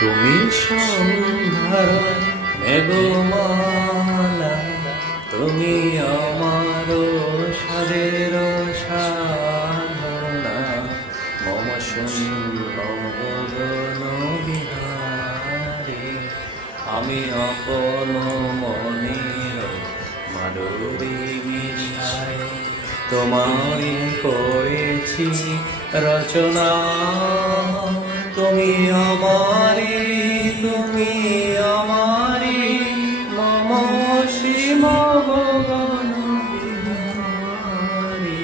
তুমি সন্ধ্যার মেঘমালা, তুমি আমার সাদের সাধনা, মম শূন্য গগন বিহারে। আমি আপন মনের মাধুরী মিশাই তোমারই করেছি রচনা। তুমি আমারি, তুমি আমারি, মম শিব গগন বিহারি।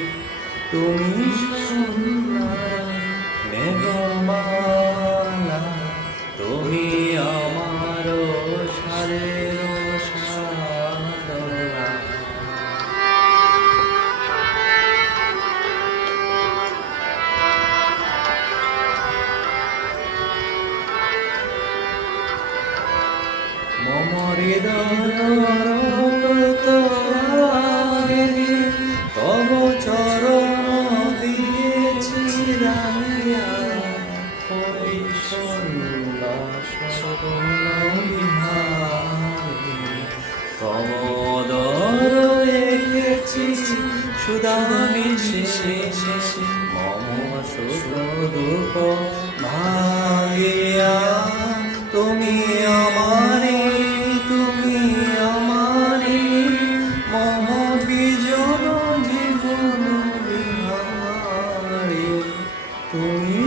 তুমি সুন্দর মেঘমালা, তুমি আমার সাদের সাধনা। মম হৃদয় তব চরণ দিয়েছি রামিয়া, ওই সন্ধ্যা বিহারি। তব দর রেখেছি সুধা মিশে, মম সুখ দুঃখ ভাগিয়া। তুমি আমারি, তুমি আমারি, মম বিজন জীবন বিহারি। তুমি